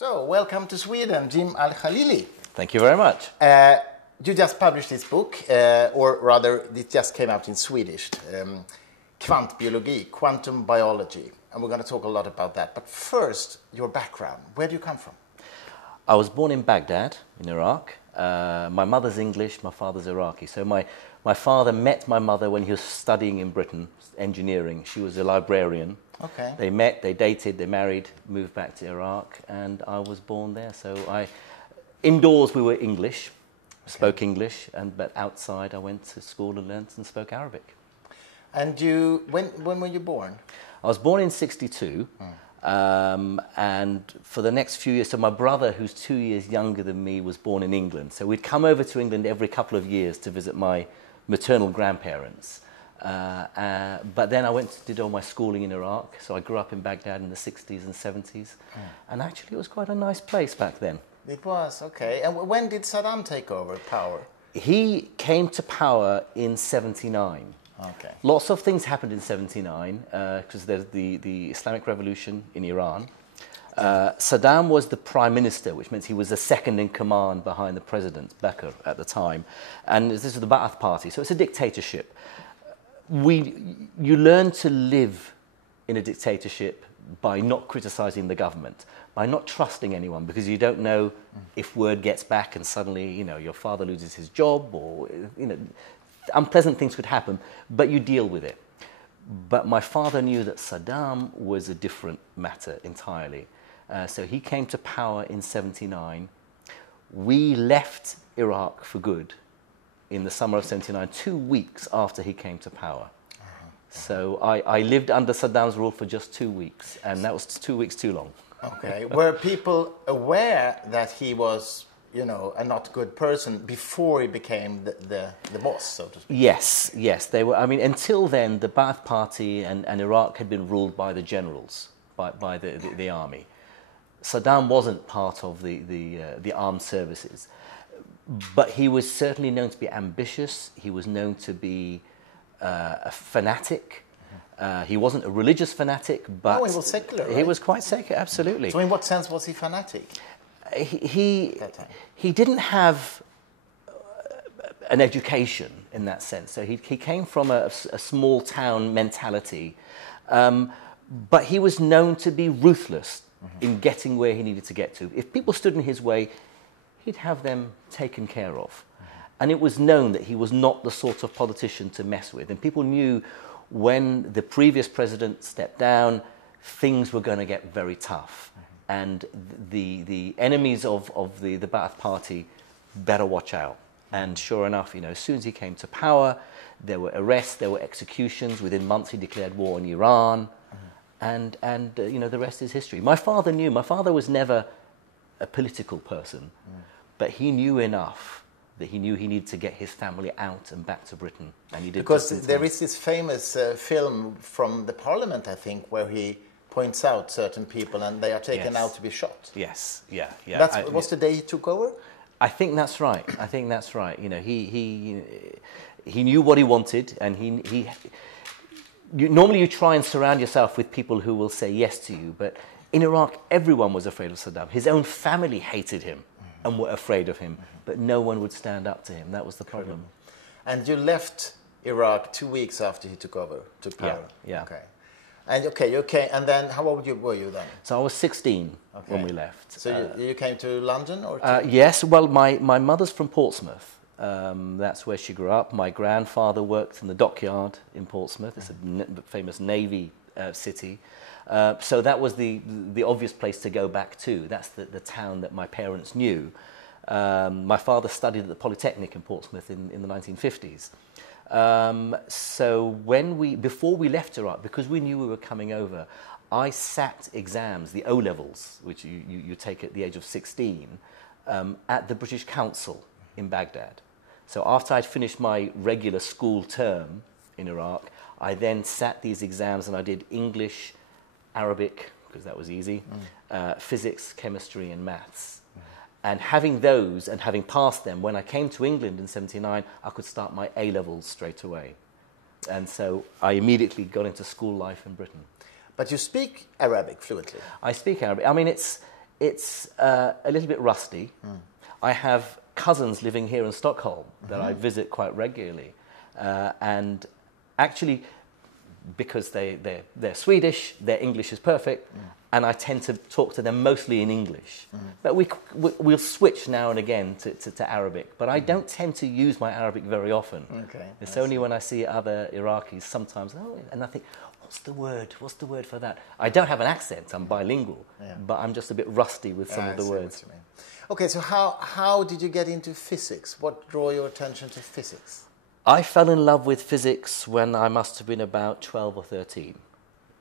So, welcome to Sweden, Jim Al-Khalili. Thank you very much. You just published this book, or rather, it just came out in Swedish, Kvantbiologi, quantum biology, and we're going to talk a lot about that. But first, your background. Where do you come from? I was born in Baghdad, in Iraq. My mother's English, my father's Iraqi. So my father met my mother when he was studying in Britain, engineering. She was a librarian. Okay. They met, they dated, they married, moved back to Iraq, and I was born there. So indoors we were English, spoke English, but outside I went to school and learned and spoke Arabic. And when were you born? I was born in '62, and for the next few years, so my brother, who's 2 years younger than me, was born in England. So we'd come over to England every couple of years to visit my maternal grandparents. But then I did all my schooling in Iraq, so I grew up in Baghdad in the 60s and 70s, and actually it was quite a nice place back then. It was, okay. And when did Saddam take over power? He came to power in '79. Okay. Lots of things happened in '79, because there's the Islamic Revolution in Iran. Saddam was the prime minister, which meant he was the second in command behind the president, Bakr, at the time. And this is the Ba'ath Party, so it's a dictatorship. You learn to live in a dictatorship by not criticizing the government, by not trusting anyone, because you don't know if word gets back and suddenly, your father loses his job, or, unpleasant things could happen, but you deal with it. But my father knew that Saddam was a different matter entirely. So he came to power in '79. We left Iraq for good in the summer of '79, 2 weeks after he came to power. So I lived under Saddam's rule for just 2 weeks, and that was 2 weeks too long. Okay. Were people aware that he was, a not good person before he became the boss, so to speak? Yes, they were. I mean, until then, the Ba'ath Party and Iraq had been ruled by the generals, by the army. Saddam wasn't part of the armed services. But he was certainly known to be ambitious. He was known to be a fanatic. He wasn't a religious fanatic, but he was secular, right? He was quite secular, absolutely. So in what sense was he fanatic? He didn't have an education in that sense. So he came from a small town mentality, but he was known to be ruthless in getting where he needed to get to. If people stood in his way, he'd have them taken care of. And it was known that he was not the sort of politician to mess with. And people knew when the previous president stepped down, things were going to get very tough. And the enemies of the Ba'ath Party better watch out. And sure enough, as soon as he came to power, there were arrests, there were executions. Within months, he declared war on Iran. And the rest is history. My father knew. My father was never a political person, but he knew enough that he knew he needed to get his family out and back to Britain, and he did. Because there is this famous film from the Parliament, I think, where he points out certain people and they are taken out to be shot. Yes, yeah. That was the day he took over? I think that's right. He knew what he wanted, and normally you try and surround yourself with people who will say yes to you, but in Iraq, everyone was afraid of Saddam. His own family hated him and were afraid of him, but no one would stand up to him. That was the problem. And you left Iraq 2 weeks after he took power? Yeah. Okay. And okay. And then, how old were you then? So I was 16 when we left. So you came to London? Or yes, well, my mother's from Portsmouth. That's where she grew up. My grandfather worked in the dockyard in Portsmouth. It's a famous Navy city. So that was the obvious place to go back to. That's the town that my parents knew. My father studied at the Polytechnic in Portsmouth in the 1950s. So before we left Iraq, because we knew we were coming over, I sat exams, the O-levels, which you take at the age of 16, at the British Council in Baghdad. So after I'd finished my regular school term in Iraq, I then sat these exams and I did English, Arabic, because that was easy, physics, chemistry, and maths. And having those and having passed them, when I came to England in '79, I could start my A-levels straight away. And so I immediately got into school life in Britain. But you speak Arabic fluently? I speak Arabic. I mean, It's a little bit rusty. I have cousins living here in Stockholm that I visit quite regularly. And actually, because they're Swedish, their English is perfect, and I tend to talk to them mostly in English. But we'll switch now and again to Arabic. But I don't tend to use my Arabic very often. Okay, it's only when I see other Iraqis sometimes, and I think, what's the word for that? I don't have an accent, I'm bilingual, but I'm just a bit rusty with some of the words. What you mean. Okay, so how did you get into physics? What drew your attention to physics? I fell in love with physics when I must have been about 12 or 13.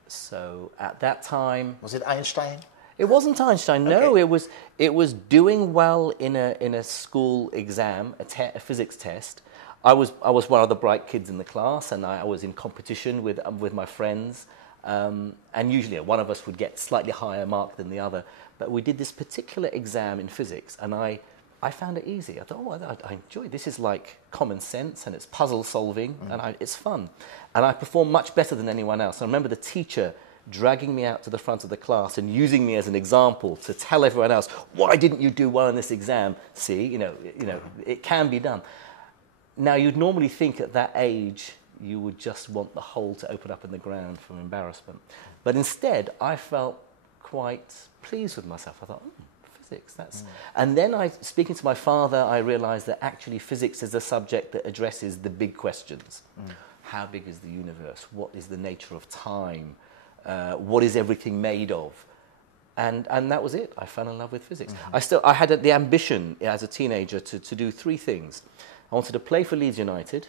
So at that time... Was it Einstein? It wasn't Einstein, no. Okay. It was doing well in a school exam, a physics test. I was one of the bright kids in the class, and I was in competition with my friends. And usually one of us would get slightly higher mark than the other. But we did this particular exam in physics, and I found it easy. I thought, I enjoy it. This is like common sense, and it's puzzle solving, and it's fun. And I performed much better than anyone else. I remember the teacher dragging me out to the front of the class and using me as an example to tell everyone else, why didn't you do well in this exam? See, you know, it can be done. Now, you'd normally think at that age, you would just want the hole to open up in the ground from embarrassment. But instead, I felt quite pleased with myself. I thought, physics, that's... And then speaking to my father, I realized that actually physics is a subject that addresses the big questions. How big is the universe? What is the nature of time? What is everything made of? And that was it. I fell in love with physics. I had the ambition as a teenager to do three things. I wanted to play for Leeds United,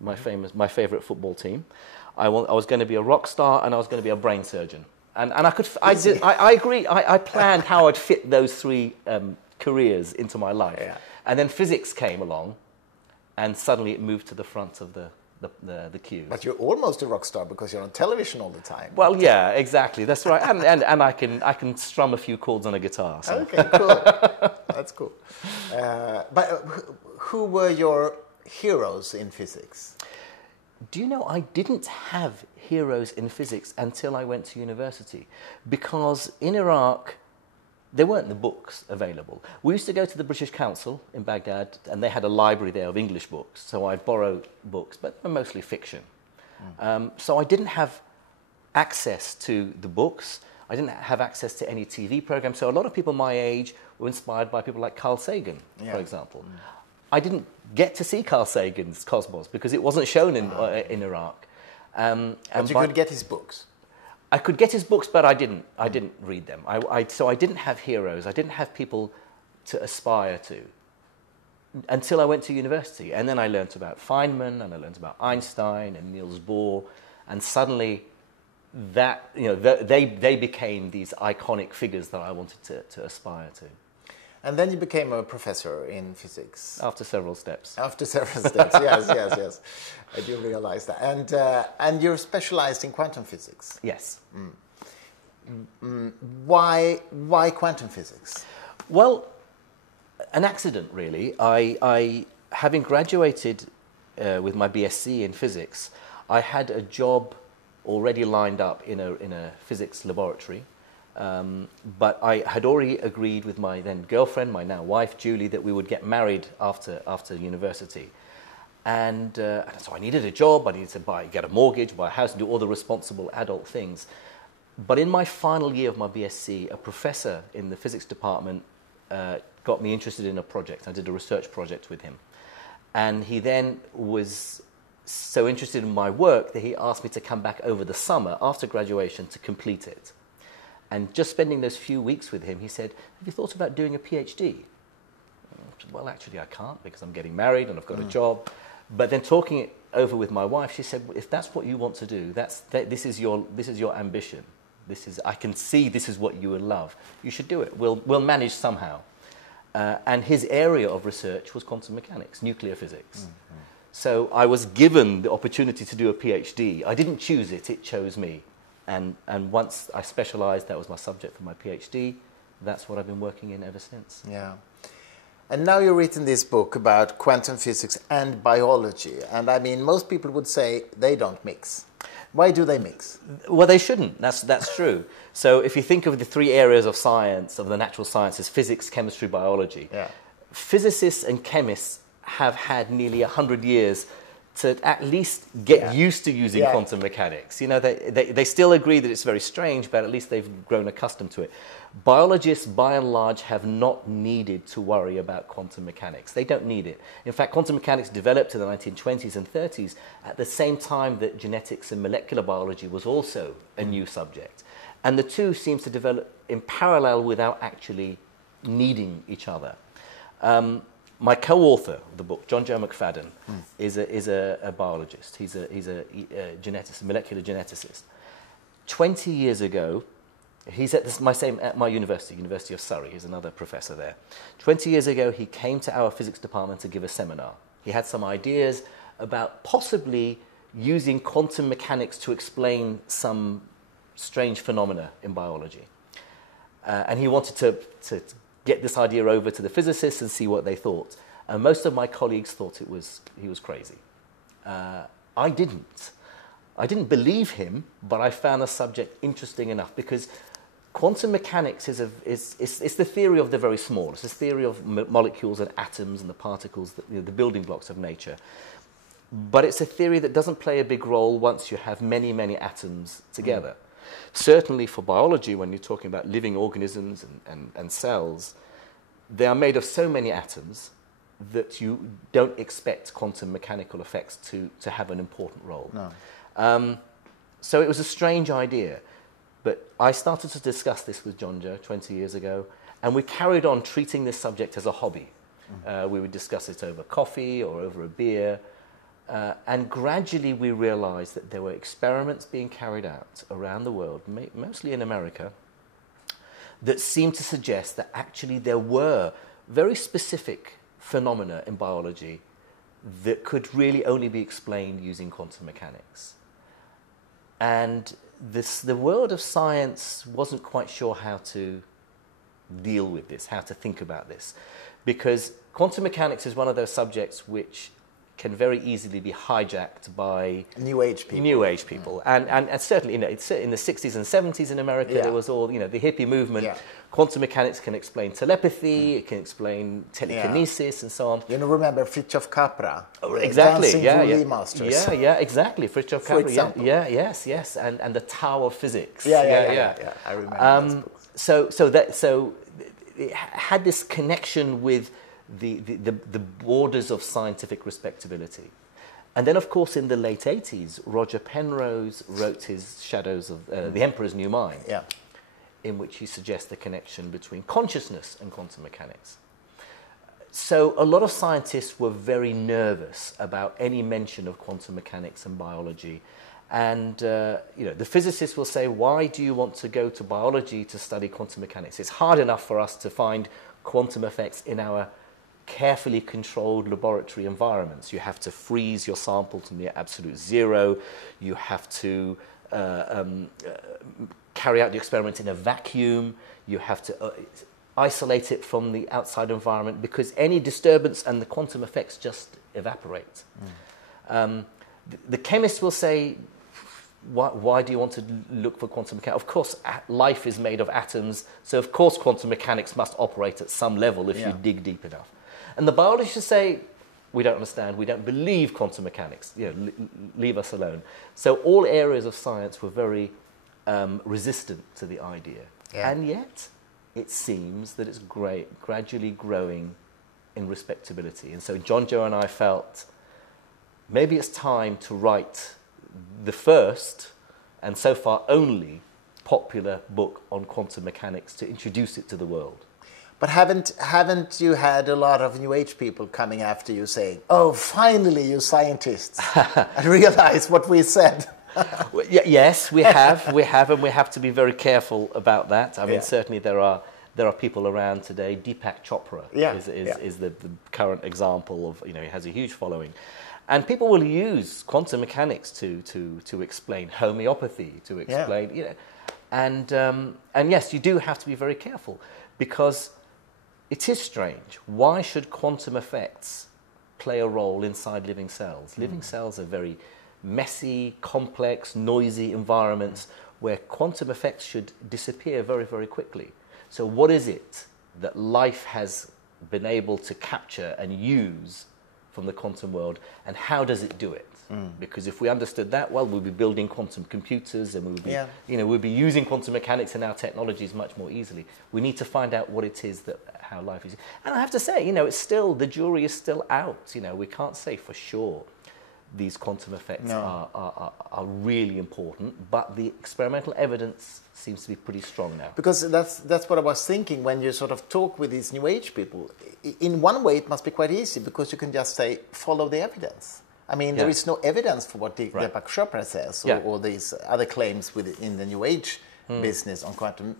my favourite football team. I was going to be a rock star, and I was going to be a brain surgeon. And I agree. I planned how I'd fit those three careers into my life. Yeah. And then physics came along, and suddenly it moved to the front of the queue. But you're almost a rock star because you're on television all the time. Well, yeah, exactly. That's right. And I can strum a few chords on a guitar. So. Okay, cool. That's cool. But who were your heroes in physics? Do you know, I didn't have heroes in physics until I went to university, because in Iraq, there weren't the books available. We used to go to the British Council in Baghdad, and they had a library there of English books, so I'd borrow books, but they were mostly fiction. So I didn't have access to the books. I didn't have access to any TV programs, so a lot of people my age were inspired by people like Carl Sagan, for example. I didn't get to see Carl Sagan's Cosmos because it wasn't shown in Iraq. But you could get his books. I could get his books, but I didn't read them. So I didn't have heroes. I didn't have people to aspire to until I went to university. And then I learned about Feynman, and I learned about Einstein and Niels Bohr, and suddenly they became these iconic figures that I wanted to aspire to. And then you became a professor in physics. After several steps. After several steps, yes. I do realize that. And you're specialized in quantum physics. Yes. Why quantum physics? Well, an accident, really. I having graduated with my BSc in physics, I had a job already lined up in a physics laboratory. But I had already agreed with my then girlfriend, my now wife, Julie, that we would get married after university. And so I needed a job, I needed to get a mortgage, buy a house, and do all the responsible adult things. But in my final year of my BSc, a professor in the physics department got me interested in a project. I did a research project with him. And he then was so interested in my work that he asked me to come back over the summer after graduation to complete it. And just spending those few weeks with him, he said, have you thought about doing a PhD? I said, well, actually, I can't because I'm getting married and I've got a job. But then talking it over with my wife, she said, well, if that's what you want to do, this is your ambition. I can see this is what you would love. You should do it. We'll manage somehow. And his area of research was quantum mechanics, nuclear physics. So I was given the opportunity to do a PhD. I didn't choose it, it chose me. And once I specialized, that was my subject for my PhD. That's what I've been working in ever since. Yeah. And now you've written this book about quantum physics and biology. And I mean, most people would say they don't mix. Why do they mix? Well, they shouldn't. That's true. So if you think of the three areas of science, of the natural sciences, physics, chemistry, biology, physicists and chemists have had nearly 100 years to at least get used to using quantum mechanics. You know, they still agree that it's very strange, but at least they've grown accustomed to it. Biologists, by and large, have not needed to worry about quantum mechanics. They don't need it. In fact, quantum mechanics developed in the 1920s and 30s at the same time that genetics and molecular biology was also a new subject. And the two seems to develop in parallel without actually needing each other. My co-author of the book, John Joe McFadden, is a biologist. He's a geneticist, molecular geneticist. 20 years ago, he's at my university, University of Surrey. He's another professor there. 20 years ago, he came to our physics department to give a seminar. He had some ideas about possibly using quantum mechanics to explain some strange phenomena in biology. And he wanted to get this idea over to the physicists and see what they thought. And most of my colleagues thought he was crazy. I didn't believe him, but I found the subject interesting enough because quantum mechanics is the theory of the very small. It's the theory of molecules and atoms and the particles, the building blocks of nature. But it's a theory that doesn't play a big role once you have many, many atoms together. Certainly for biology, when you're talking about living organisms and cells, they are made of so many atoms that you don't expect quantum mechanical effects to have an important role. No. So it was a strange idea. But I started to discuss this with John Joe 20 years ago, and we carried on treating this subject as a hobby. We would discuss it over coffee or over a beer. And gradually we realized that there were experiments being carried out around the world, mostly in America, that seemed to suggest that actually there were very specific phenomena in biology that could really only be explained using quantum mechanics. And the world of science wasn't quite sure how to deal with this, how to think about this, because quantum mechanics is one of those subjects which can very easily be hijacked by New Age people. And certainly, it's in the 60s and 70s in America, there was all, the hippie movement. Quantum mechanics can explain telepathy, it can explain telekinesis and so on. You remember Fritjof Capra? Exactly, Masters. Exactly, Fritjof Capra, yes, and the Tao of Physics. I remember those books. So it had this connection with the borders of scientific respectability. And then, of course, in the late 80s, Roger Penrose wrote his Shadows of the Emperor's New Mind, in which he suggests the connection between consciousness and quantum mechanics. So a lot of scientists were very nervous about any mention of quantum mechanics and biology. And the physicists will say, why do you want to go to biology to study quantum mechanics? It's hard enough for us to find quantum effects in our carefully controlled laboratory environments. You have to freeze your sample to near absolute zero. You have to carry out the experiment in a vacuum. You have to isolate it from the outside environment because any disturbance and the quantum effects just evaporate. The chemists will say, why do you want to look for quantum mechanics? Of course, life is made of atoms, so of course quantum mechanics must operate at some level if you dig deep enough. And the biologists say, we don't understand, we don't believe quantum mechanics, leave us alone. So all areas of science were very resistant to the idea. And yet, it seems that it's gradually growing in respectability. And so John Joe and I felt, maybe it's time to write the first, and so far only, popular book on quantum mechanics to introduce it to the world. But haven't you had a lot of New Age people coming after you saying, oh, finally, you scientists, I realize what we said? Well, yes, we have, and we have to be very careful about that. I mean, certainly there are people around today. Deepak Chopra is the current example of, he has a huge following. And people will use quantum mechanics to explain homeopathy, to explain, and yes, you do have to be very careful because it is strange. Why should quantum effects play a role inside living cells? Living cells are very messy, complex, noisy environments where quantum effects should disappear very, very quickly. So what is it that life has been able to capture and use from the quantum world, and how does it do it? Because if we understood that, well, we'd be building quantum computers, and we would be, we'd be using quantum mechanics and our technologies much more easily. We need to find out what it is that how life is. And I have to say, it's still, the jury is still out. We can't say for sure these quantum effects are really important, but the experimental evidence seems to be pretty strong now. Because that's what I was thinking when you sort of talk with these New Age people. In one way, it must be quite easy because you can just say, follow the evidence. I mean, there is no evidence for what Deepak Chopra says or these other claims in the New Age business on quantum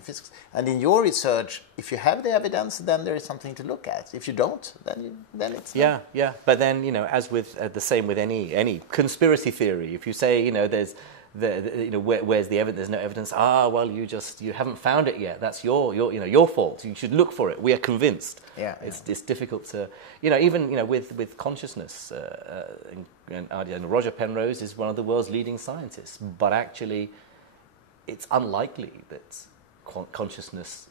physics. And in your research, if you have the evidence, then there is something to look at. If you don't, then it's not. Yeah. But then, as with the same with any conspiracy theory, if you say, there's where's the evidence? There's no evidence. Well, you haven't found it yet. That's your fault. You should look for it. We are convinced. It's difficult to, even with consciousness. And Roger Penrose is one of the world's leading scientists, but actually, it's unlikely that consciousness.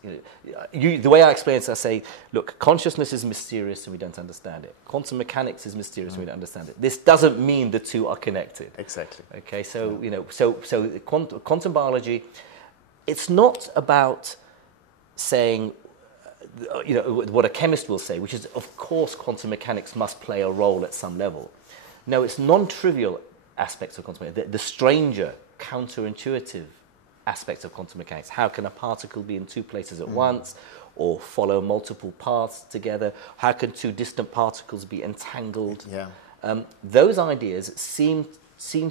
The way I explain it, I say, look, consciousness is mysterious and we don't understand it. Quantum mechanics is mysterious and we don't understand it. This doesn't mean the two are connected. Exactly. Okay, so so quantum biology, it's not about saying, what a chemist will say, which is, of course, quantum mechanics must play a role at some level. No, it's non-trivial aspects of quantum mechanics, the stranger, counterintuitive aspects of quantum mechanics. How can a particle be in two places at once or follow multiple paths together? How can two distant particles be entangled? Those ideas seem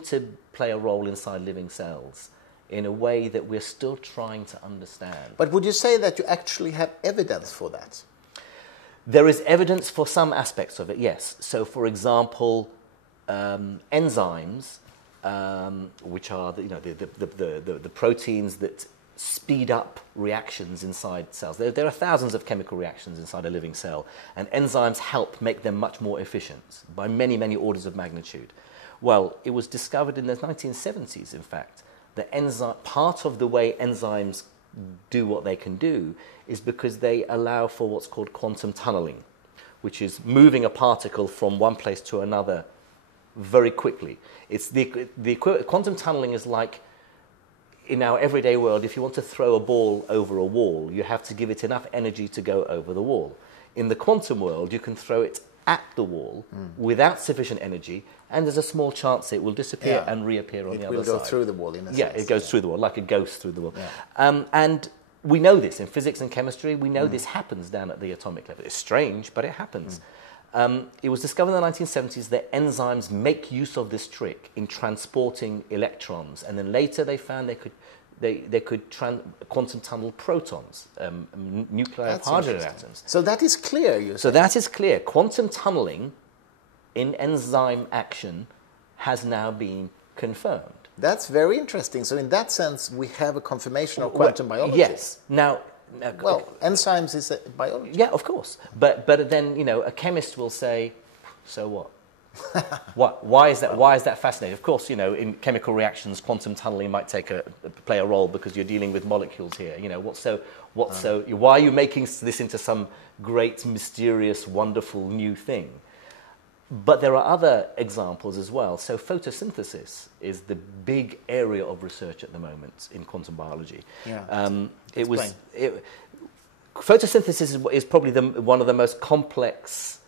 to play a role inside living cells in a way that we're still trying to understand. But would you say that you actually have evidence for that? There is evidence for some aspects of it, yes. So, for example, enzymes, which are the proteins that speed up reactions inside cells. There are thousands of chemical reactions inside a living cell, and enzymes help make them much more efficient by many, many orders of magnitude. Well, it was discovered in the 1970s, in fact, that part of the way enzymes do what they can do is because they allow for what's called quantum tunneling, which is moving a particle from one place to another very quickly. It's quantum tunneling is like, in our everyday world, if you want to throw a ball over a wall, you have to give it enough energy to go over the wall. In the quantum world, you can throw it at the wall without sufficient energy, and there's a small chance it will disappear and reappear on the other side. It will go through the wall in a sense. Yeah, it goes through the wall, like a ghost through the wall. And we know this in physics and chemistry. We know this happens down at the atomic level. It's strange, but it happens. It was discovered in the 1970s that enzymes make use of this trick in transporting electrons, and then later they found they could quantum tunnel protons, nuclei of hydrogen atoms. So that is clear, you say? So that is clear. Quantum tunneling in enzyme action has now been confirmed. That's very interesting. So in that sense, we have a confirmation of quantum biology. Yes. Now, well, enzymes is biology. Yeah, of course. But then, a chemist will say, so what? Why is that fascinating? Of course, in chemical reactions, quantum tunneling might play a role because you're dealing with molecules here. Why are you making this into some great, mysterious, wonderful new thing? But there are other examples as well. So photosynthesis is the big area of research at the moment in quantum biology. Photosynthesis is probably one of the most complex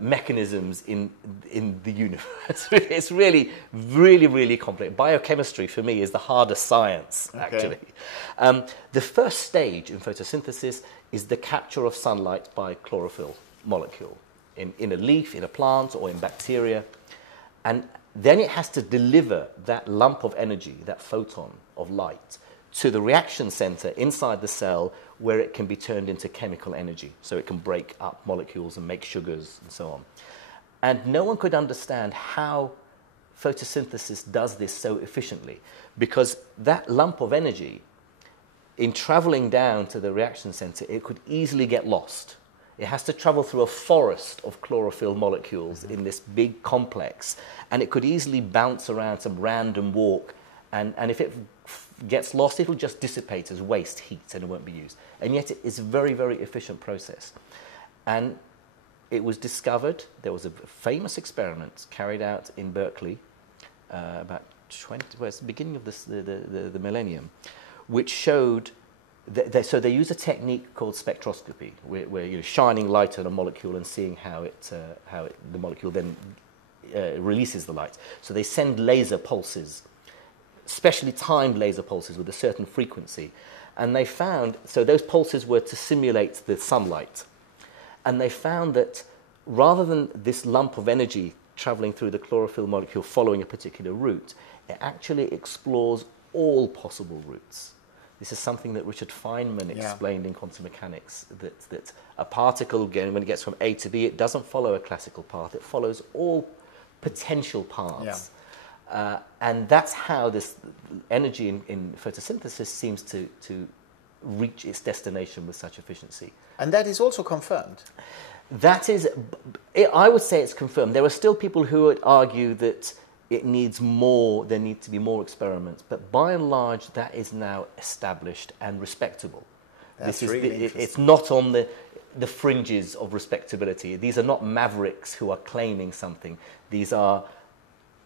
mechanisms in the universe. It's really, really, really complex. Biochemistry, for me, is the hardest science, actually. The first stage in photosynthesis is the capture of sunlight by chlorophyll molecule in a leaf, in a plant, or in bacteria. And then it has to deliver that lump of energy, that photon of light, to the reaction center inside the cell, where it can be turned into chemical energy. So it can break up molecules and make sugars and so on. And no one could understand how photosynthesis does this so efficiently, because that lump of energy, in traveling down to the reaction center, it could easily get lost. It has to travel through a forest of chlorophyll molecules in this big complex, and it could easily bounce around some random walk, and if it gets lost, it will just dissipate as waste heat and it won't be used. And yet it's a very, very efficient process. And it was discovered, there was a famous experiment carried out in Berkeley about the beginning of the millennium, which showed so they use a technique called spectroscopy, where you're shining light on a molecule and seeing how the molecule then releases the light. So they send laser pulses, specially timed laser pulses with a certain frequency, and they found, so those pulses were to simulate the sunlight, and they found that rather than this lump of energy traveling through the chlorophyll molecule following a particular route, it actually explores all possible routes. This is something that Richard Feynman explained in quantum mechanics, that a particle, again, when it gets from A to B, it doesn't follow a classical path. It follows all potential paths. Yeah. And that's how this energy in photosynthesis seems to reach its destination with such efficiency. And that is also confirmed? That is, I would say it's confirmed. There are still people who would argue that it needs more, there need to be more experiments, but by and large that is now established and respectable. That's really interesting. It's not on the fringes of respectability. These are not mavericks who are claiming something. These are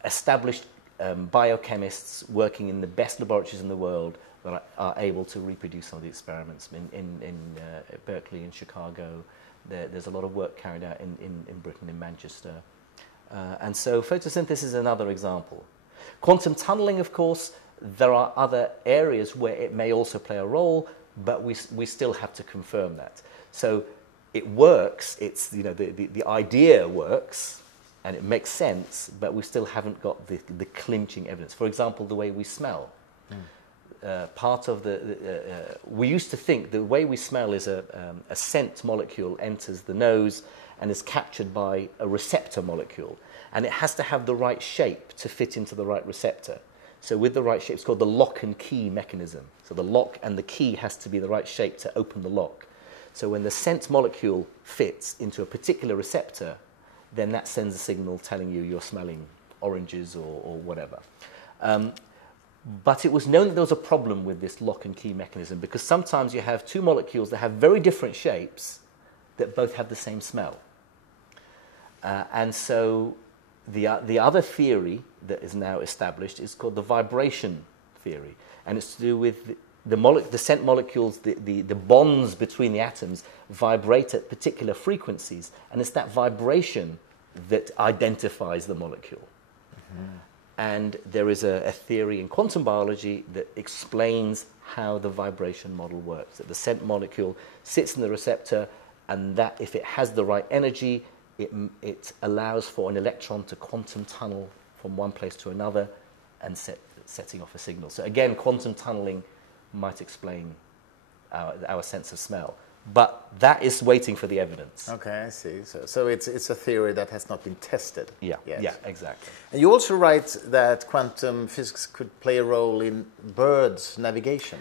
established biochemists working in the best laboratories in the world that are able to reproduce some of the experiments. In Berkeley, in Chicago, there's a lot of work carried out in Britain, in Manchester. And so photosynthesis is another example. Quantum tunneling, of course, there are other areas where it may also play a role, but we still have to confirm that. So it works, it's, you know, the idea works, and it makes sense, but we still haven't got the clinching evidence. For example, the way we smell. Part of we used to think the way we smell is a scent molecule enters the nose and is captured by a receptor molecule. And it has to have the right shape to fit into the right receptor. So with the right shape, it's called the lock and key mechanism. So the lock and the key has to be the right shape to open the lock. So when the scent molecule fits into a particular receptor, then that sends a signal telling you you're smelling oranges or whatever. But it was known that there was a problem with this lock and key mechanism, because sometimes you have two molecules that have very different shapes that both have the same smell. And so the other theory that is now established is called the vibration theory. And it's to do with the scent molecules, the bonds between the atoms vibrate at particular frequencies. And it's that vibration that identifies the molecule. Mm-hmm. And there is a theory in quantum biology that explains how the vibration model works. That the scent molecule sits in the receptor, and that if it has the right energy, it allows for an electron to quantum tunnel from one place to another and setting off a signal. So again, quantum tunneling might explain our sense of smell. But that is waiting for the evidence. Okay, I see. So it's a theory that has not been tested yet. Yeah, exactly. And you also write that quantum physics could play a role in birds' navigation.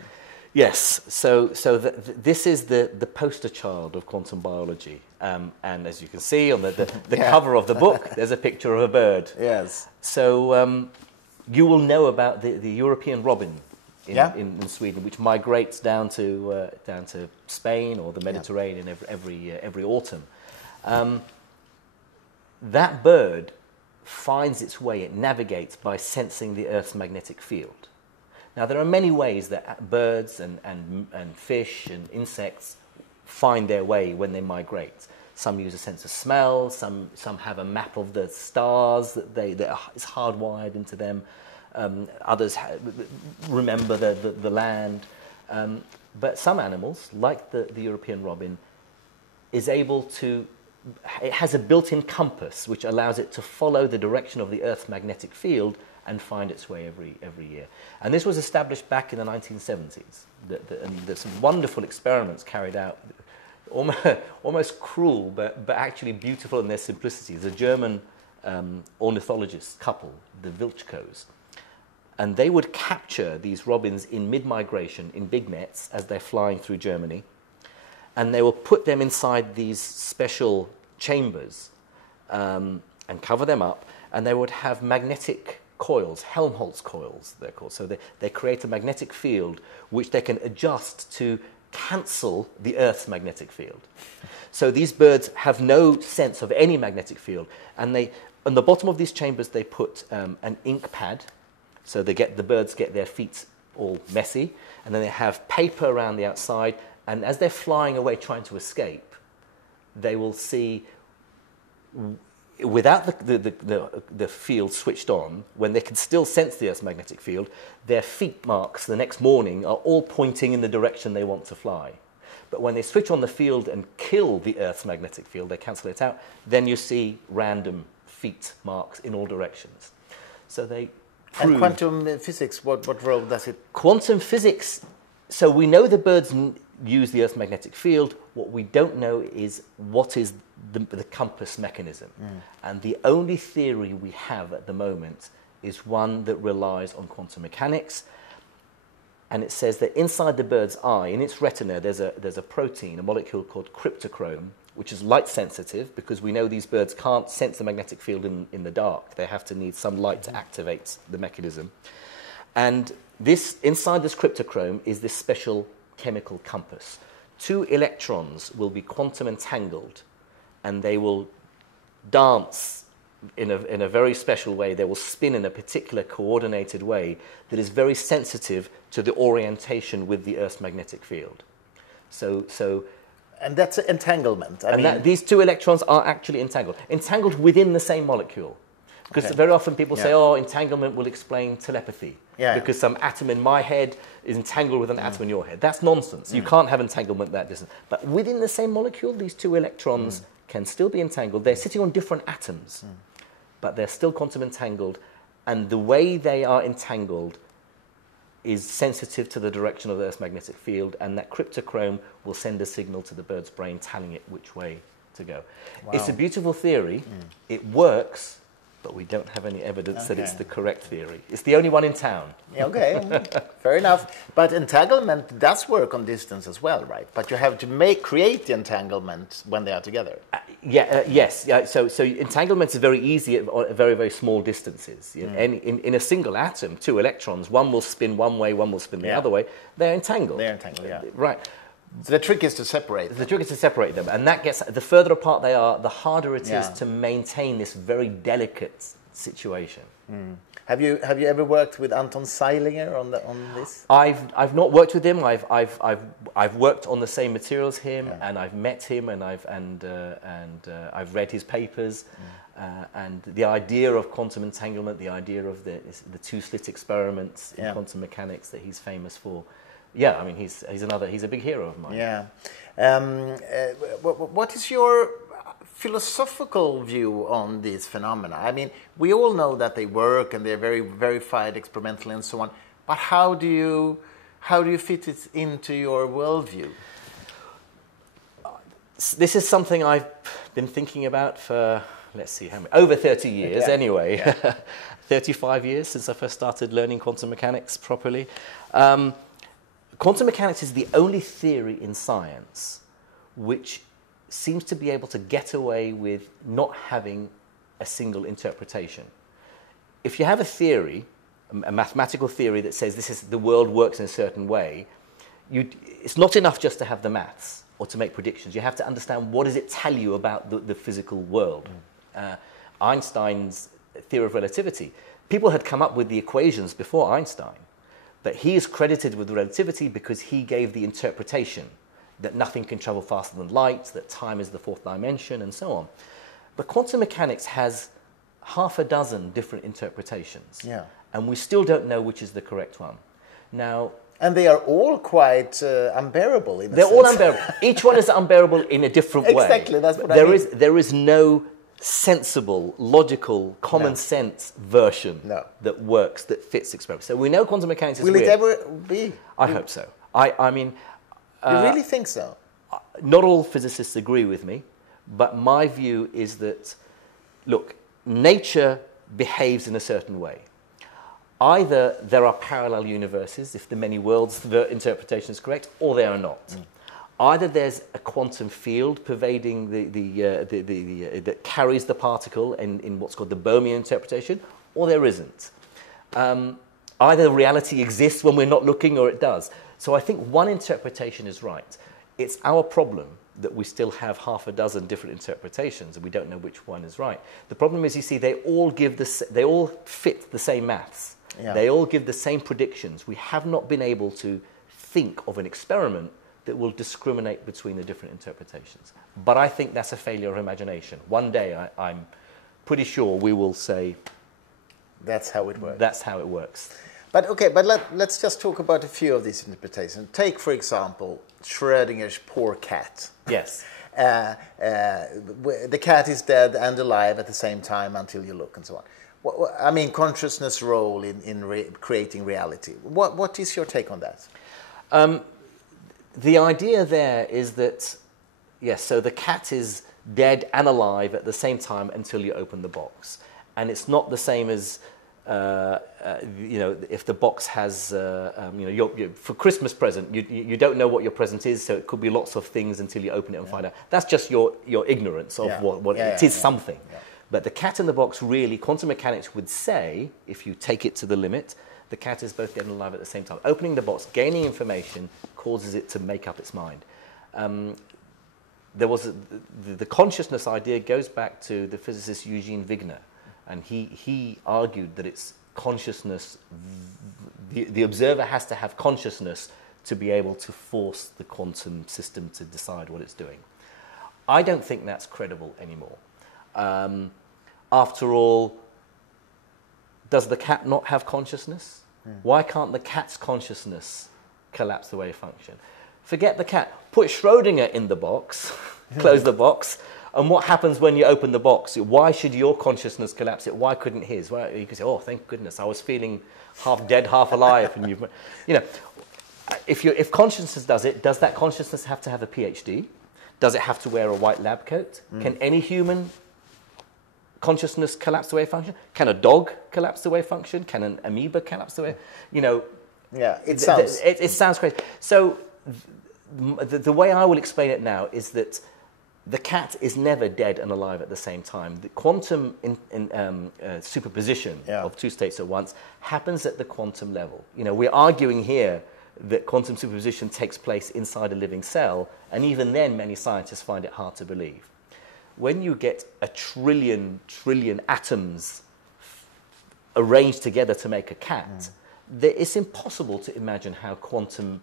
Yes, so this is the poster child of quantum biology. And as you can see on the cover of the book, there's a picture of a bird. Yes. So you will know about the European robin in Sweden, which migrates down to Spain or the Mediterranean every autumn. That bird finds its way, it navigates by sensing the Earth's magnetic field. Now, there are many ways that birds and fish and insects find their way when they migrate. Some use a sense of smell, some have a map of the stars that is hardwired into them. Others remember the land. But some animals, like the European robin, is able to, it has a built-in compass which allows it to follow the direction of the Earth's magnetic field and find its way every year. And this was established back in the 1970s. And there's some wonderful experiments carried out, almost cruel, but actually beautiful in their simplicity. There's a German ornithologist couple, the Wiltschkos, and they would capture these robins in mid-migration in big nets as they're flying through Germany. and they will put them inside these special chambers and cover them up, and they would have magnetic coils, Helmholtz coils they're called. So they create a magnetic field which they can adjust to cancel the Earth's magnetic field. So these birds have no sense of any magnetic field, and on the bottom of these chambers they put an ink pad, so the birds get their feet all messy, and then they have paper around the outside, and as they're flying away trying to escape, they will see, without the field switched on, when they can still sense the Earth's magnetic field, their feet marks the next morning are all pointing in the direction they want to fly. But when they switch on the field and kill the Earth's magnetic field, they cancel it out, then you see random feet marks in all directions. So they prove... And quantum physics, what role does it... Quantum physics, so we know the birds use the Earth's magnetic field. What we don't know is what is the compass mechanism. And the only theory we have at the moment is one that relies on quantum mechanics. And it says that inside the bird's eye, in its retina, there's a protein, a molecule called cryptochrome, which is light sensitive, because we know these birds can't sense the magnetic field in the dark. They have to need some light to activate the mechanism. And inside this cryptochrome is this special chemical compass. 2 electrons will be quantum entangled, and they will dance in a very special way. They will spin in a particular coordinated way that is very sensitive to the orientation with the Earth's magnetic field. And that's entanglement. These 2 electrons are actually entangled within the same molecule. Because very often people say, oh, entanglement will explain telepathy. Because some atom in my head is entangled with an atom in your head. That's nonsense. You can't have entanglement that distance. But within the same molecule, these 2 electrons can still be entangled. They're sitting on different atoms, but they're still quantum entangled. And the way they are entangled is sensitive to the direction of the Earth's magnetic field, and that cryptochrome will send a signal to the bird's brain telling it which way to go. Wow. It's a beautiful theory. It works, but we don't have any evidence that it's the correct theory. It's the only one in town. Okay, fair enough. But entanglement does work on distance as well, right? But you have to create the entanglement when they are together. Yes. So entanglement is very easy at very, very small distances. In a single atom, 2 electrons, one will spin one way, one will spin the other way. They're entangled. They're entangled, Right. So the trick is to separate them. The trick is to separate them. And that gets, the further apart they are, the harder it is to maintain this very delicate situation. Have you ever worked with Anton Zeilinger on this? I've not worked with him. I've worked on the same materials as him, and I've met him, and I've read his papers, and the idea of quantum entanglement, the idea of the 2-slit experiments in quantum mechanics that he's famous for. Yeah, I mean he's a big hero of mine. Yeah. What is your philosophical view on these phenomena? I mean, we all know that they work and they're very verified experimentally and so on. But how do you fit it into your worldview? This is something I've been thinking about for, let's see, how many, over 30 years anyway. 35 years since I first started learning quantum mechanics properly. Quantum mechanics is the only theory in science which seems to be able to get away with not having a single interpretation. If you have a theory, a mathematical theory that says the world works in a certain way, it's not enough just to have the maths or to make predictions. You have to understand what does it tell you about the physical world. Einstein's theory of relativity, people had come up with the equations before Einstein. But he is credited with relativity because he gave the interpretation that nothing can travel faster than light, that time is the 4th dimension, and so on. But quantum mechanics has half a dozen different interpretations. And we still don't know which is the correct one. Now, and they are all quite unbearable in a sense. They're all unbearable. Each one is unbearable in a different way. Exactly, that's what I mean. There is no sensible, logical, common sense version that works, that fits experiments. So we know quantum mechanics is weird. Will it ever be? I hope so. I mean... you really think so? Not all physicists agree with me, but my view is that, look, nature behaves in a certain way. Either there are parallel universes, if the many worlds interpretation is correct, or there are not. either there's a quantum field pervading that carries the particle in what's called the Bohmian interpretation, or there isn't. Either reality exists when we're not looking, or it does. So I think one interpretation is right. It's our problem that we still have half a dozen different interpretations, and we don't know which one is right. The problem is, you see, they all fit the same maths. Yeah. They all give the same predictions. We have not been able to think of an experiment that will discriminate between the different interpretations. But I think that's a failure of imagination. One day, I'm pretty sure we will say, that's how it works. That's how it works. But let's just talk about a few of these interpretations. Take, for example, Schrödinger's poor cat. Yes. The cat is dead and alive at the same time until you look, and so on. I mean, consciousness' role in creating reality. What is your take on that? The idea there is that, yes, so the cat is dead and alive at the same time until you open the box. And it's not the same as, if the box has, for Christmas present, you don't know what your present is, so it could be lots of things until you open it and find out. That's just your ignorance of what it is something. Yeah. But the cat in the box, really, quantum mechanics would say, if you take it to the limit, the cat is both dead and alive at the same time. Opening the box, gaining information, causes it to make up its mind. There was the consciousness idea goes back to the physicist Eugene Wigner. And he argued that it's consciousness, the observer has to have consciousness to be able to force the quantum system to decide what it's doing. I don't think that's credible anymore. After all, does the cat not have consciousness? Why can't the cat's consciousness collapse the wave function? Forget the cat. Put Schrödinger in the box, close the box. And what happens when you open the box? Why should your consciousness collapse it? Why couldn't his? Well, you can say, oh, thank goodness, I was feeling half dead, half alive. And if consciousness does it, does that consciousness have to have a PhD? Does it have to wear a white lab coat? Can any human consciousness collapse the wave function? Can a dog collapse the wave function? Can an amoeba collapse the wave? Yeah, it sounds... It sounds crazy. So the way I will explain it now is that the cat is never dead and alive at the same time. The quantum superposition of two states at once happens at the quantum level. We're arguing here that quantum superposition takes place inside a living cell, and even then many scientists find it hard to believe. When you get a trillion atoms arranged together to make a cat, it's impossible to imagine how quantum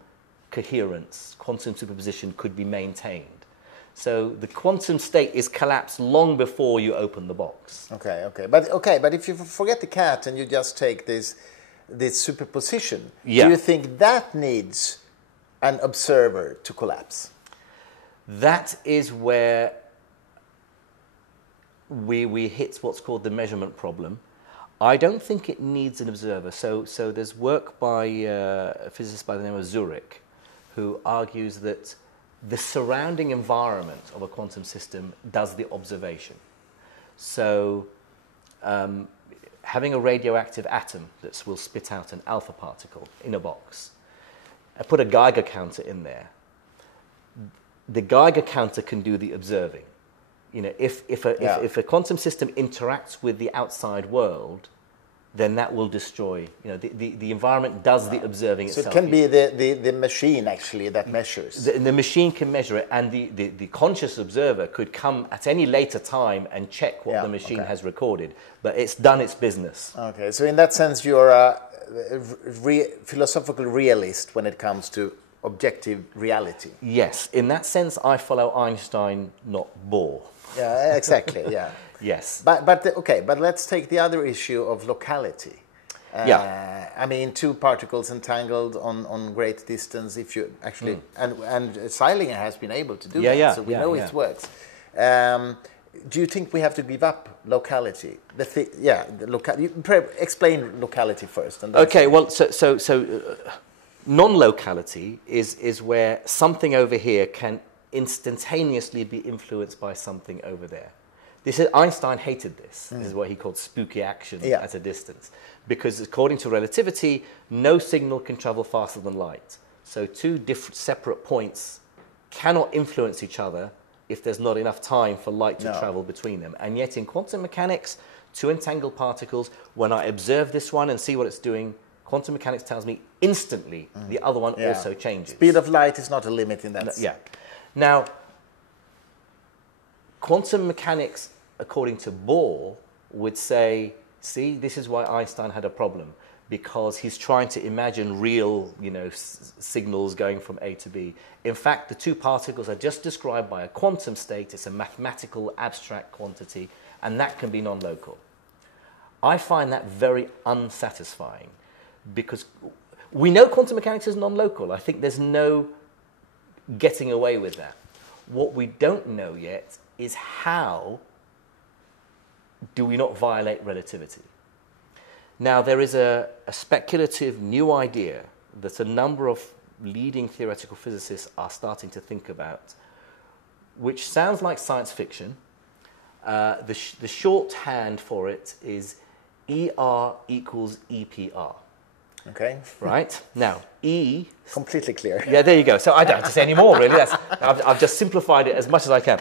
coherence, quantum superposition could be maintained. So the quantum state is collapsed long before you open the box. Okay. But if you forget the cat and you just take this superposition, do you think that needs an observer to collapse? That is where we hit what's called the measurement problem. I don't think it needs an observer. So there's work by a physicist by the name of Zurich, who argues that the surrounding environment of a quantum system does the observation. So having a radioactive atom that will spit out an alpha particle in a box, I put a Geiger counter in there. The Geiger counter can do the observing. If a quantum system interacts with the outside world, then that will destroy, the environment does the observing itself. So it can be the machine, actually, that measures. The machine can measure it, and the conscious observer could come at any later time and check what the machine has recorded. But it's done its business. Okay, so in that sense, you're a philosophical realist when it comes to objective reality. Yes, in that sense, I follow Einstein, not Bohr. Yeah, exactly, yeah. Yes. But let's take the other issue of locality. I mean, two particles entangled on great distance. If you actually and Seilinger has been able to do that, so we know it works. Do you think we have to give up locality? Explain locality first. And okay. Well, so non-locality is where something over here can instantaneously be influenced by something over there. Einstein hated this. This is what he called spooky action at a distance. Because according to relativity, no signal can travel faster than light. So two separate points cannot influence each other if there's not enough time for light to travel between them. And yet in quantum mechanics, two entangled particles, when I observe this one and see what it's doing, quantum mechanics tells me instantly the other one also changes. Speed of light is not a limit in that. Yeah. Now, quantum mechanics, according to Bohr, would say, see, this is why Einstein had a problem, because he's trying to imagine real, signals going from A to B. In fact, the two particles are just described by a quantum state. It's a mathematical, abstract quantity, and that can be non-local. I find that very unsatisfying, because we know quantum mechanics is non-local. I think there's no getting away with that. What we don't know yet is how do we not violate relativity. Now, there is a speculative new idea that a number of leading theoretical physicists are starting to think about, which sounds like science fiction. The shorthand for it is ER equals EPR. Okay. Right? Now, E... Completely clear. Yeah, there you go. So I don't have to say any more, really. I've just simplified it as much as I can.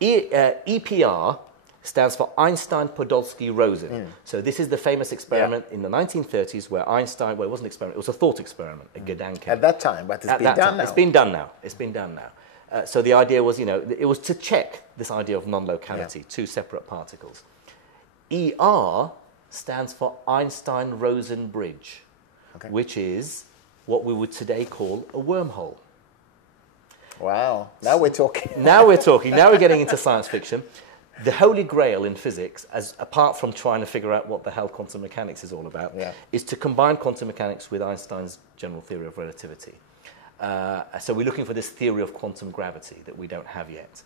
EPR stands for Einstein-Podolsky-Rosen. So this is the famous experiment in the 1930s where Einstein... Well, it wasn't an experiment. It was a thought experiment, a Gedanke. At that time, but it's been done now. It's been done now. It's been done now. So the idea was, it was to check this idea of non-locality, two separate particles. ER stands for Einstein-Rosen bridge, which is what we would today call a wormhole. Wow. Now we're talking. Now we're talking. Now we're getting into science fiction. The holy grail in physics, apart from trying to figure out what the hell quantum mechanics is all about, is to combine quantum mechanics with Einstein's general theory of relativity. So we're looking for this theory of quantum gravity that we don't have yet.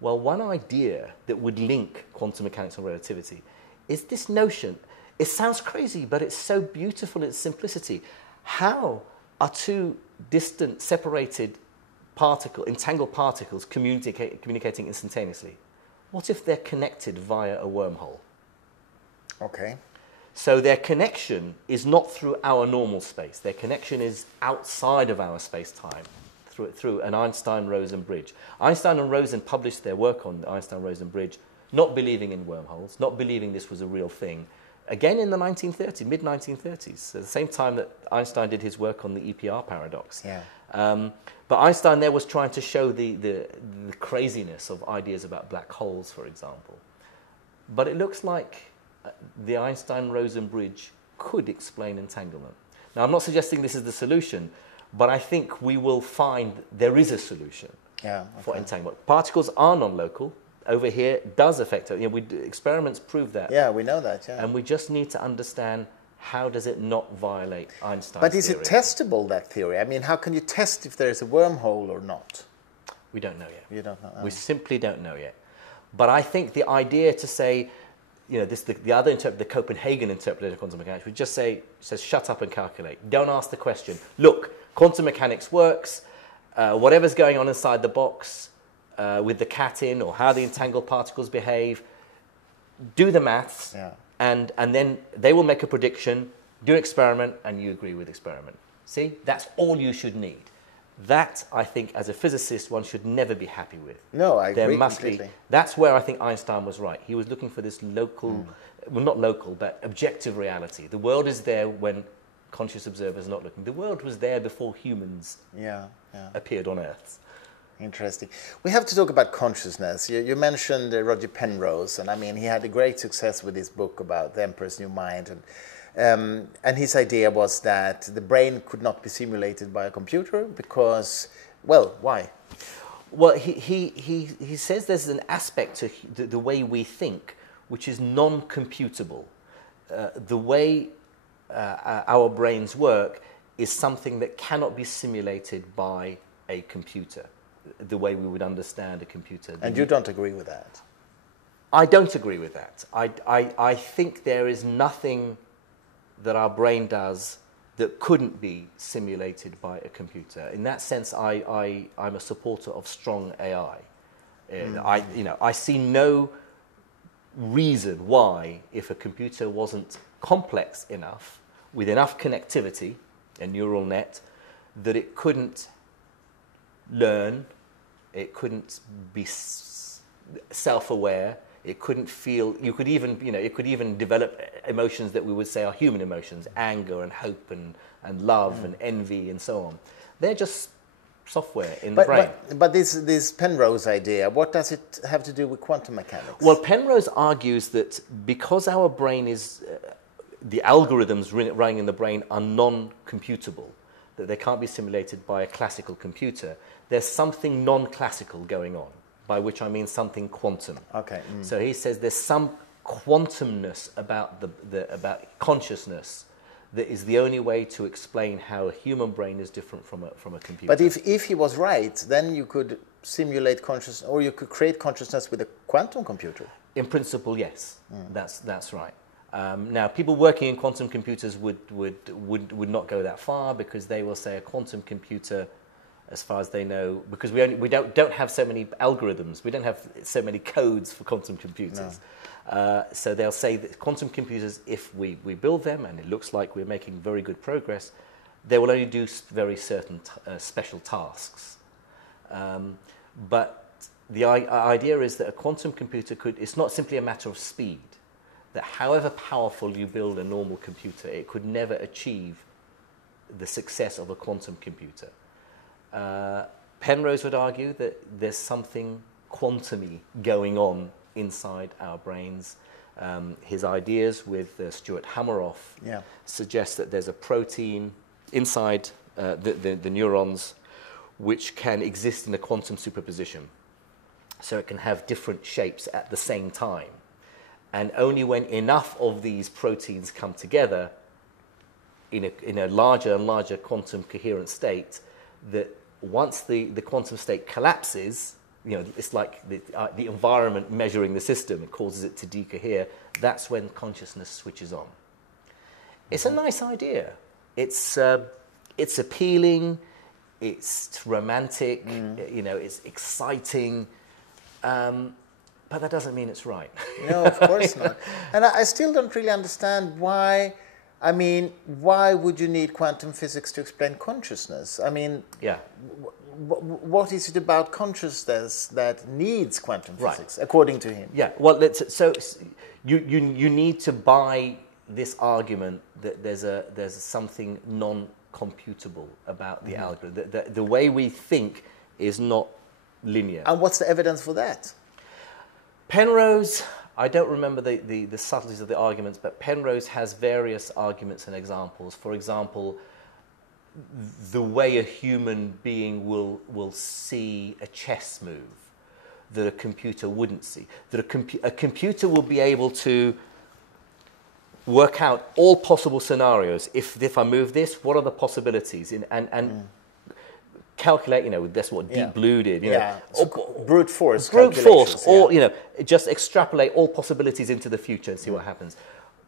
Well, one idea that would link quantum mechanics and relativity is this notion. It sounds crazy, but it's so beautiful in its simplicity. How are two distant, separated entangled particles communicating instantaneously? What if they're connected via a wormhole? Okay. So their connection is not through our normal space. Their connection is outside of our space-time through an Einstein-Rosen bridge. Einstein and Rosen published their work on the Einstein-Rosen bridge, not believing in wormholes, not believing this was a real thing. Again in the 1930s, mid-1930s, at the same time that Einstein did his work on the EPR paradox. But Einstein there was trying to show the craziness of ideas about black holes, for example. But it looks like the Einstein-Rosen bridge could explain entanglement. Now, I'm not suggesting this is the solution, but I think we will find there is a solution for entanglement. Particles are non-local. Over here does affect it. Experiments prove that. Yeah, we know that. Yeah. And we just need to understand how does it not violate Einstein's But is theory. it testable, that theory? I mean, how can you test if there is a wormhole or not? We don't know yet. You don't know. We simply don't know yet. But I think the idea to say, the Copenhagen interpretation of quantum mechanics, would just says, shut up and calculate. Don't ask the question. Look, quantum mechanics works. Whatever's going on inside the box, with the cat in, or how the entangled particles behave, do the maths, and then they will make a prediction, do an experiment, and you agree with the experiment. See, that's all you should need. That, I think, as a physicist, one should never be happy with. No, I agree completely. That's where I think Einstein was right. He was looking for this local, well, not local, but objective reality. The world is there when conscious observers are not looking. The world was there before humans appeared on Earth. Interesting. We have to talk about consciousness. You mentioned Roger Penrose, and I mean, he had a great success with his book about The Emperor's New Mind. And his idea was that the brain could not be simulated by a computer because, well, why? Well, he says there's an aspect to the way we think which is non-computable. The way our brains work is something that cannot be simulated by a computer, the way we would understand a computer. And you don't agree with that? I don't agree with that. I think there is nothing that our brain does that couldn't be simulated by a computer. In that sense, I'm a supporter of strong AI. I see no reason why, if a computer wasn't complex enough, with enough connectivity, a neural net, that it couldn't learn It couldn't be self-aware. It couldn't feel. You could even, it could even develop emotions that we would say are human emotions: anger and hope and love and envy and so on. They're just software in the brain. But this Penrose idea, what does it have to do with quantum mechanics? Well, Penrose argues that because our brain is, the algorithms running in the brain are non-computable, that they can't be simulated by a classical computer, there's something non-classical going on, by which I mean something quantum. Okay. So he says there's some quantumness about about consciousness that is the only way to explain how a human brain is different from a computer. But if he was right, then you could simulate consciousness, or you could create consciousness with a quantum computer. In principle, yes, that's right. Now, people working in quantum computers would not go that far, because they will say a quantum computer, as far as they know, because we don't have so many algorithms, we don't have so many codes for quantum computers. No. So they'll say that quantum computers, if we build them, and it looks like we're making very good progress, they will only do very certain special tasks. But the idea is that a quantum computer it's not simply a matter of speed, that however powerful you build a normal computer, it could never achieve the success of a quantum computer. Penrose would argue that there's something quantum-y going on inside our brains. His ideas with Stuart Hameroff suggest that there's a protein inside the neurons which can exist in a quantum superposition. So it can have different shapes at the same time. And only when enough of these proteins come together in a larger and larger quantum coherent state, that once the quantum state collapses, it's like the environment measuring the system, it causes it to decohere, that's when consciousness switches on. It's a nice idea. It's appealing, it's romantic, it's exciting, but that doesn't mean it's right. No, of course not. And I still don't really understand why. I mean, why would you need quantum physics to explain consciousness? I mean, what is it about consciousness that needs quantum physics, according to him? Yeah, well, so you need to buy this argument that there's something non-computable about the algorithm. The way we think is not linear. And what's the evidence for that? Penrose, I don't remember the subtleties of the arguments, but Penrose has various arguments and examples. For example, the way a human being will see a chess move that a computer wouldn't see. That a computer will be able to work out all possible scenarios. If I move this, what are the possibilities? And calculate, that's what Deep Blue did. Brute force. Brute force, or just extrapolate all possibilities into the future and see what happens.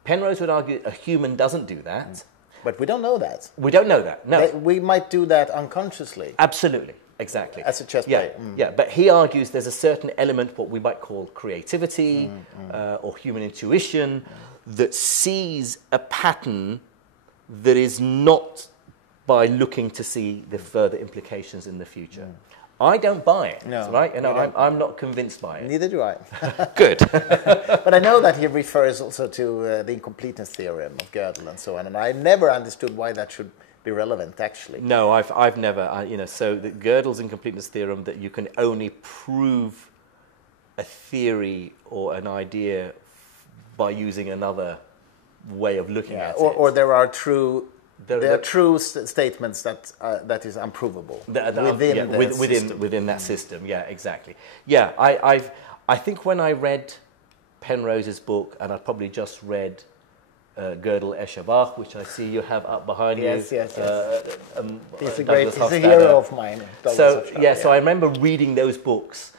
Penrose would argue a human doesn't do that. But we don't know that. We don't know that. No, we might do that unconsciously. Absolutely, exactly. As a chess player. Yeah. But he argues there's a certain element, what we might call creativity or human intuition, that sees a pattern that is not by looking to see the further implications in the future. I don't buy it, right? I'm not convinced by it. Neither do I. Good. But I know that he refers also to the Incompleteness Theorem of Gödel and so on, and I never understood why that should be relevant, actually. No, I've never, so the Gödel's Incompleteness Theorem, that you can only prove a theory or an idea by using another way of looking at it. Or there are true... There are true statements that is unprovable within that system. Yeah, exactly. Yeah, I think when I read Penrose's book, and I probably just read Gödel Escherbach, which I see you have up behind you. Yes. He's a hero of mine. So I remember reading those books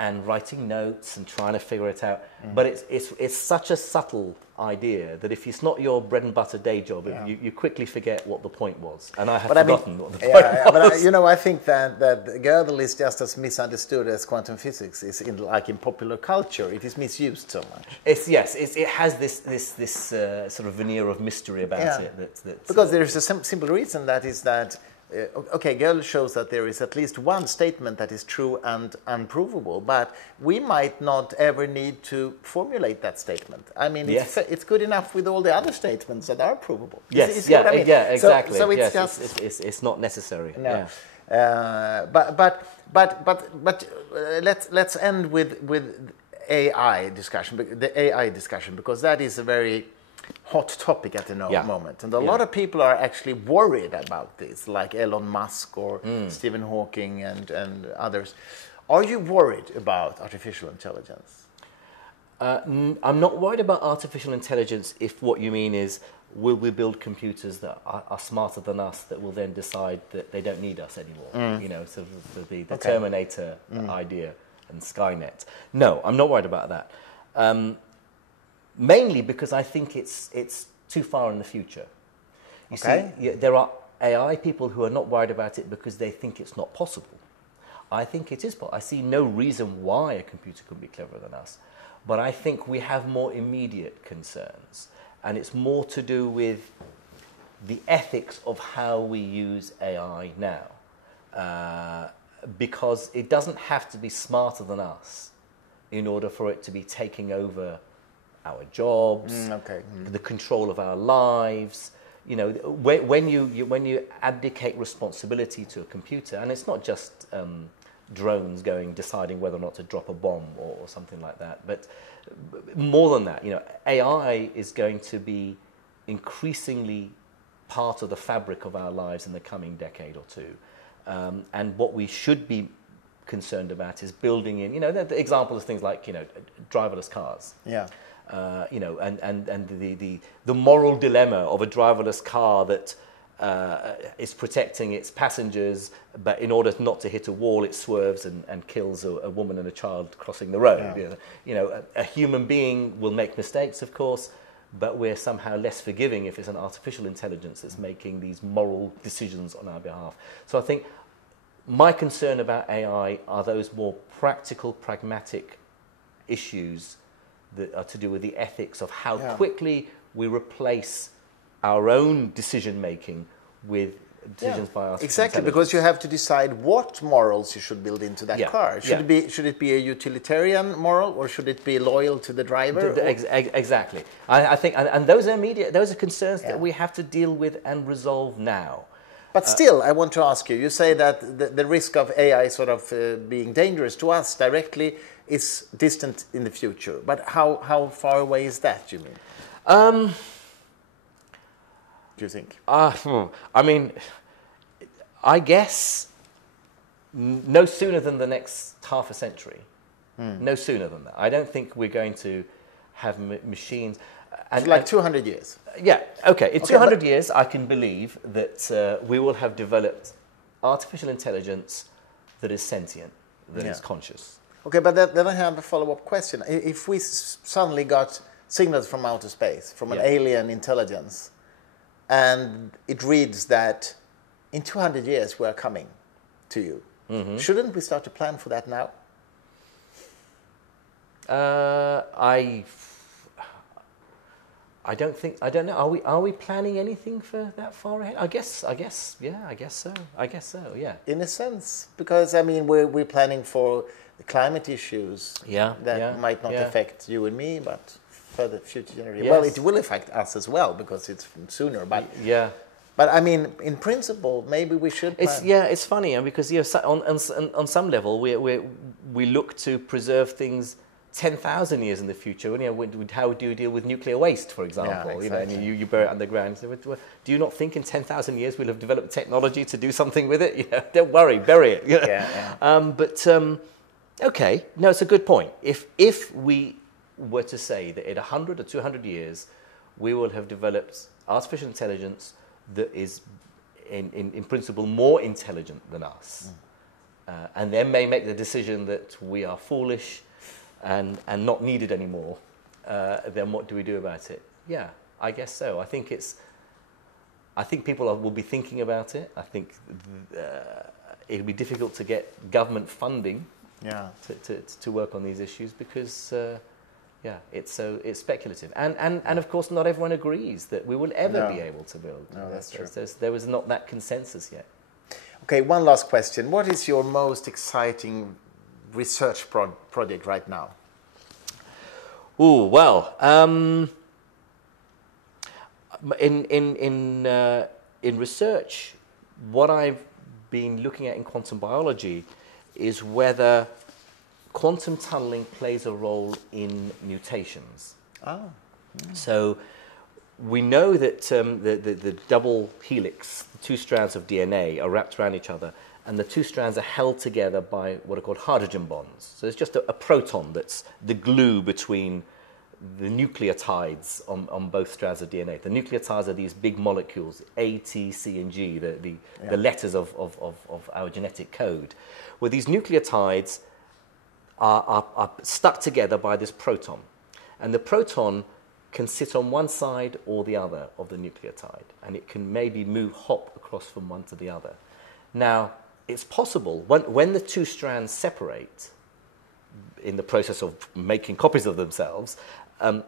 and writing notes and trying to figure it out. But it's such a subtle idea that if it's not your bread and butter day job, you quickly forget what the point was. And I have forgotten what the point was. But I think that Gödel is just as misunderstood as quantum physics is in popular culture. It is misused so much. It has this sort of veneer of mystery about it. Because there is a simple reason, that is that okay, Gödel shows that there is at least one statement that is true and unprovable, but we might not ever need to formulate that statement. I mean, it's good enough with all the other statements that are provable. Yes, you see what I mean? Yeah, exactly. So it's yes, just it's not necessary. no. Yeah. But let's end with AI discussion, the AI discussion, because that is a very hot topic at the moment, and a lot of people are actually worried about this, like Elon Musk or Stephen Hawking and others. Are you worried about artificial intelligence? I'm not worried about artificial intelligence if what you mean is, will we build computers that are smarter than us that will then decide that they don't need us anymore? You know, sort of the Terminator idea and Skynet. No, I'm not worried about that. Mainly because I think it's too far in the future. You see, there are AI people who are not worried about it because they think it's not possible. I think it is possible. I see no reason why a computer could be cleverer than us. But I think we have more immediate concerns. And it's more to do with the ethics of how we use AI now. Because it doesn't have to be smarter than us in order for it to be taking over our jobs, the control of our lives. You know, when you abdicate responsibility to a computer, and it's not just drones deciding whether or not to drop a bomb or something like that, but more than that, you know, AI is going to be increasingly part of the fabric of our lives in the coming decade or two. And what we should be concerned about is building in, you know, the examples of things like, you know, driverless cars. Yeah. You know, and the moral dilemma of a driverless car that is protecting its passengers, but in order not to hit a wall, it swerves and kills a woman and a child crossing the road. Yeah. You know, a human being will make mistakes, of course, but we're somehow less forgiving if it's an artificial intelligence that's making these moral decisions on our behalf. So I think my concern about AI are those more practical, pragmatic issues that are to do with the ethics of how quickly we replace our own decision-making with decisions by artificial exactly, because you have to decide what morals you should build into that car. Should it be a utilitarian moral, or should it be loyal to the driver? Exactly. I think, and those are concerns that we have to deal with and resolve now. But still, I want to ask you, you say that the risk of AI sort of being dangerous to us directly is distant in the future. But how far away is that, you mean? Do you think? I mean, I guess no sooner than the next half a century. No sooner than that. I don't think we're going to have machines. And, like 200 years. Yeah, okay. In 200 years, I can believe that we will have developed artificial intelligence that is sentient, that is conscious. Okay, but then I have a follow-up question. If we suddenly got signals from outer space, from an alien intelligence, and it reads that in 200 years we are coming to you, shouldn't we start to plan for that now? I don't know. Are we planning anything for that far ahead? I guess so. Yeah. In a sense, because I mean, we're planning for the climate issues that might not affect you and me, but for the future generation. Yes. Well, it will affect us as well because it's sooner. But But I mean, in principle, maybe we should plan. It's funny, because on some level we look to preserve things 10,000 years in the future. You know, how do you deal with nuclear waste, for example? Exactly. You know, and you bury it underground. So, do you not think in 10,000 years we'll have developed technology to do something with it? You know, don't worry, bury it. You know? Okay, no, it's a good point. If we were to say that in 100 or 200 years we will have developed artificial intelligence that is, in principle, more intelligent than us, and then may make the decision that we are foolish and not needed anymore, then what do we do about it? Yeah, I guess so. I think people will be thinking about it. I think it'll be difficult to get government funding to work on these issues because it's speculative. And of course not everyone agrees that we will ever be able to build. No, that's true. There was not that consensus yet. Okay, one last question. What is your most exciting research project right now? Oh, well, in research, what I've been looking at in quantum biology is whether quantum tunneling plays a role in mutations. Oh. So we know that the double helix, the two strands of DNA, are wrapped around each other, and the two strands are held together by what are called hydrogen bonds. So it's just a proton that's the glue between the nucleotides on both strands of DNA. The nucleotides are these big molecules, A, T, C, and G, the letters of our genetic code, where these nucleotides are stuck together by this proton. And the proton can sit on one side or the other of the nucleotide, and it can maybe hop across from one to the other. Now, it's possible, when the two strands separate in the process of making copies of themselves,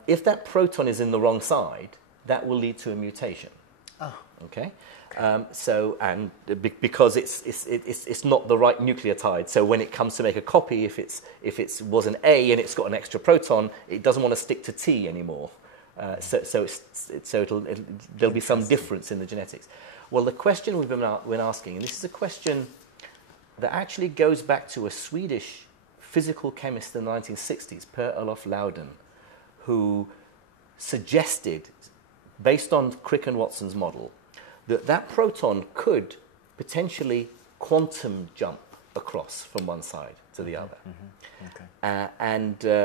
if that proton is in the wrong side, that will lead to a mutation. Oh. Okay? Because it's not the right nucleotide, so when it comes to make a copy, if it was an A and it's got an extra proton, it doesn't want to stick to T anymore. There'll be some difference in the genetics. Well, the question we've been asking, and this is a question that actually goes back to a Swedish physical chemist in the 1960s, Per-Olof Loudon, who suggested, based on Crick and Watson's model, that proton could potentially quantum jump across from one side to the other. Okay.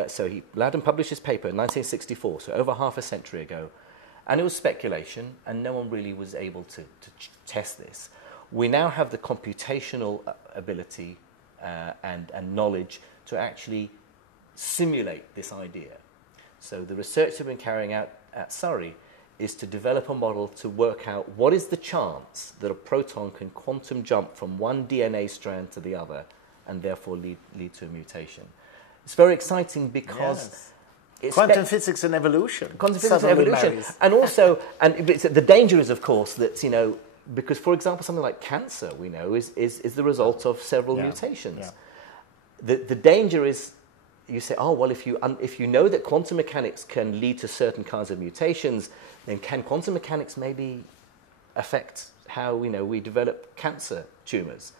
So Loudon published his paper in 1964, so over half a century ago, and it was speculation, and no one really was able to test this. We now have the computational ability and knowledge to actually simulate this idea. So the research we've been carrying out at Surrey is to develop a model to work out what is the chance that a proton can quantum jump from one DNA strand to the other and therefore lead to a mutation. It's very exciting because it's quantum physics and evolution. Quantum physics and evolution. And also, the danger is, of course, that, because, for example, something like cancer, we know, is the result of several mutations. Yeah. The danger is, you say, oh, well, if you know that quantum mechanics can lead to certain kinds of mutations, then can quantum mechanics maybe affect how we develop cancer tumors?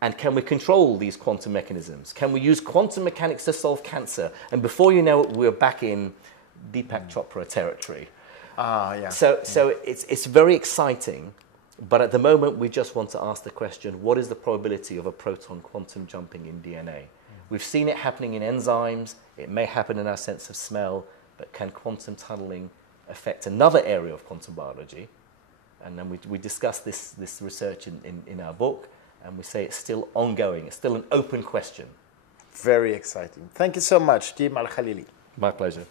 And can we control these quantum mechanisms? Can we use quantum mechanics to solve cancer? And before you know it, we're back in Deepak Chopra territory. So it's very exciting, but at the moment we just want to ask the question, what is the probability of a proton quantum jumping in DNA? We've seen it happening in enzymes, it may happen in our sense of smell, but can quantum tunneling affect another area of quantum biology? And then we discuss this research in our book, and we say it's still ongoing, it's still an open question. Very exciting. Thank you so much, Jim Al-Khalili. My pleasure.